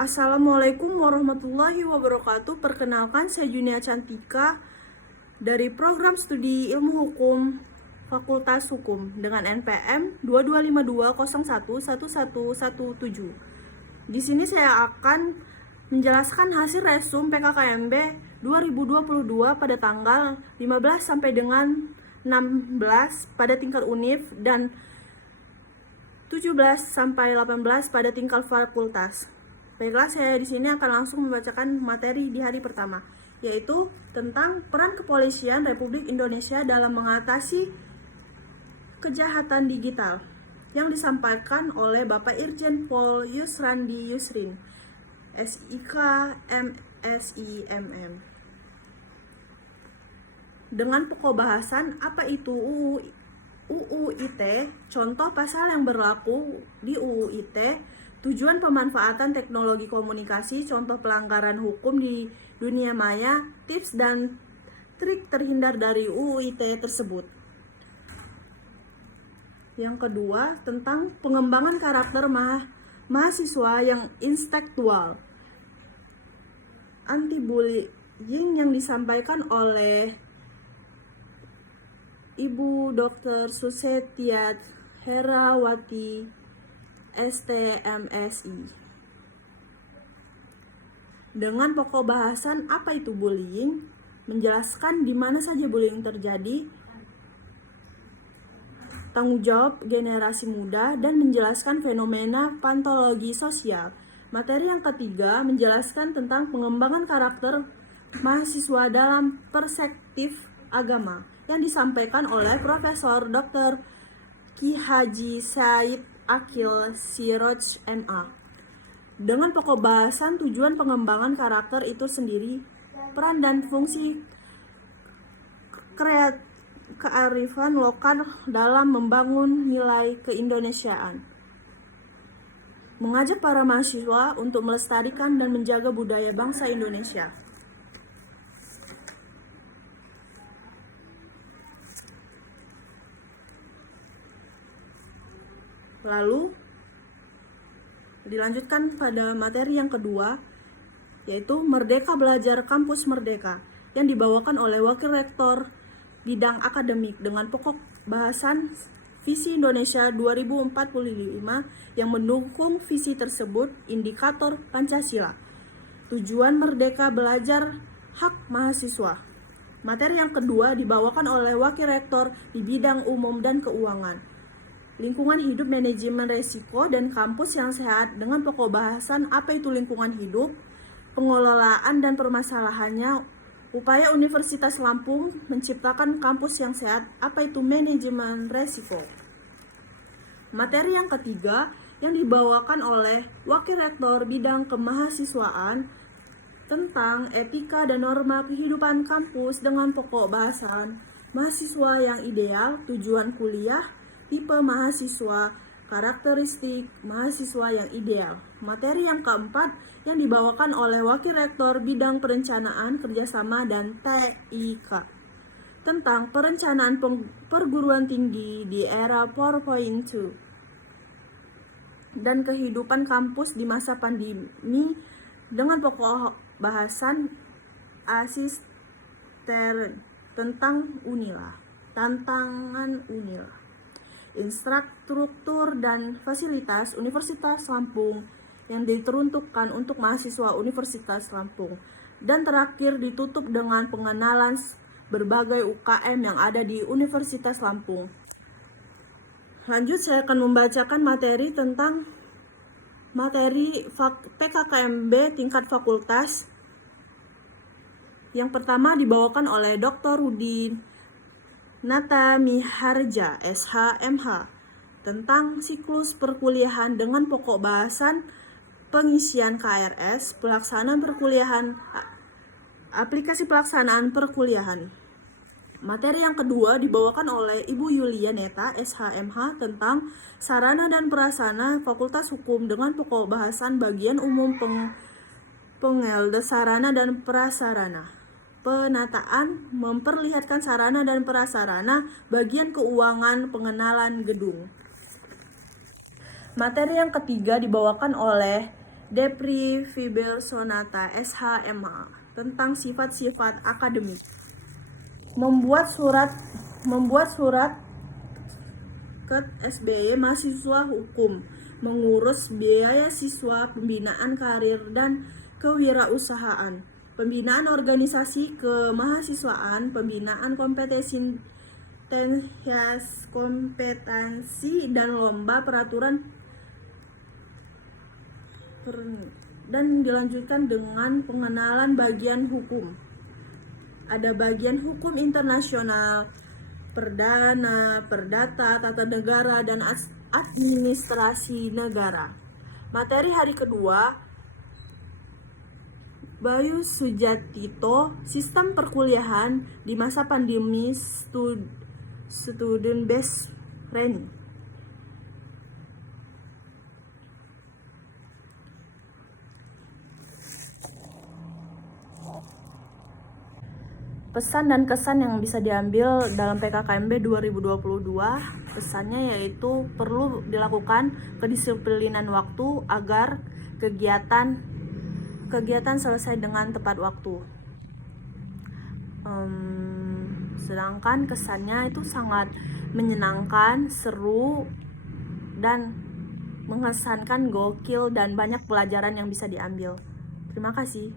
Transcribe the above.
Assalamualaikum warahmatullahi wabarakatuh. Perkenalkan, saya Junia Cantika dari Program Studi Ilmu Hukum Fakultas Hukum dengan NPM 2252011117. Di sini saya akan menjelaskan hasil resum PKKMB 2022 pada tanggal 15 sampai dengan 16 pada tingkat univ dan 17 sampai 18 pada tingkat fakultas. Baiklah, saya di sini akan langsung membacakan materi di hari pertama, yaitu tentang peran kepolisian Republik Indonesia dalam mengatasi kejahatan digital, yang disampaikan oleh Bapak Irjen Pol Yusrandi Yusrin, SIK MSIMM. Dengan pokok bahasan apa itu UU ITE, contoh pasal yang berlaku di UU ITE, tujuan pemanfaatan teknologi komunikasi, contoh pelanggaran hukum di dunia maya, tips dan trik terhindar dari UU ITE tersebut. Yang kedua, tentang pengembangan karakter mahasiswa yang intelektual, anti-bullying, yang disampaikan oleh Ibu Dr. Susetia Herawati, STMSI. Dengan pokok bahasan apa itu bullying, menjelaskan di mana saja bullying terjadi, tanggung jawab generasi muda, dan menjelaskan fenomena pantologi sosial. Materi yang ketiga menjelaskan tentang pengembangan karakter mahasiswa dalam perspektif agama, yang disampaikan oleh Profesor Dr. Ki Haji Said Akil Siroj MA. Dengan pokok bahasan tujuan pengembangan karakter itu sendiri, peran dan fungsi kearifan lokal dalam membangun nilai keindonesiaan. Mengajak para mahasiswa untuk melestarikan dan menjaga budaya bangsa Indonesia. Lalu dilanjutkan pada materi yang kedua, yaitu Merdeka Belajar Kampus Merdeka, yang dibawakan oleh Wakil Rektor Bidang Akademik dengan pokok bahasan Visi Indonesia 2045 yang mendukung visi tersebut, indikator Pancasila, tujuan Merdeka Belajar, hak mahasiswa. Materi yang kedua dibawakan oleh Wakil Rektor di Bidang Umum dan Keuangan, Lingkungan Hidup, Manajemen Resiko, dan Kampus yang Sehat dengan pokok bahasan apa itu lingkungan hidup, pengelolaan dan permasalahannya, upaya Universitas Lampung menciptakan kampus yang sehat, apa itu manajemen resiko. Materi yang ketiga yang dibawakan oleh Wakil Rektor Bidang Kemahasiswaan tentang etika dan norma kehidupan kampus dengan pokok bahasan mahasiswa yang ideal, tujuan kuliah, tipe mahasiswa, karakteristik mahasiswa yang ideal. Materi yang keempat yang dibawakan oleh Wakil Rektor Bidang Perencanaan, Kerjasama, dan TIK tentang perencanaan perguruan tinggi di era 4.2 dan kehidupan kampus di masa pandemi dengan pokok bahasan asisten tentang Unila, tantangan Unila, infrastruktur dan fasilitas Universitas Lampung yang diperuntukkan untuk mahasiswa Universitas Lampung. Dan terakhir ditutup dengan pengenalan berbagai UKM yang ada di Universitas Lampung. Lanjut, saya akan membacakan materi tentang PKKMB tingkat fakultas. Yang pertama dibawakan oleh Dr. Rudi Nata Miharja, SHMH, tentang siklus perkuliahan dengan pokok bahasan pengisian KRS, pelaksanaan perkuliahan, aplikasi pelaksanaan perkuliahan. Materi yang kedua dibawakan oleh Ibu Yulia Neta, SHMH, tentang sarana dan prasarana Fakultas Hukum dengan pokok bahasan bagian umum sarana dan prasarana. Penataan memperlihatkan sarana dan prasarana, bagian keuangan, pengenalan gedung. Materi yang ketiga dibawakan oleh Depri Fiber Sonata SHMA tentang sifat-sifat akademik. Membuat surat ke SBY mahasiswa hukum, mengurus biaya siswa, pembinaan karir dan kewirausahaan, pembinaan organisasi kemahasiswaan, pembinaan kompetensi dan lomba peraturan dan dilanjutkan dengan pengenalan bagian hukum. Ada bagian hukum internasional, perdana, perdata, tata negara, dan administrasi negara. Materi hari kedua, Bayu Sujatito, sistem perkuliahan di masa pandemi, student based learning. Pesan dan kesan yang bisa diambil dalam PKKMB 2022, pesannya yaitu perlu dilakukan kedisiplinan waktu agar kegiatan selesai dengan tepat waktu. Sedangkan kesannya itu sangat menyenangkan, seru, dan mengesankan, gokil, dan banyak pelajaran yang bisa diambil. Terima kasih.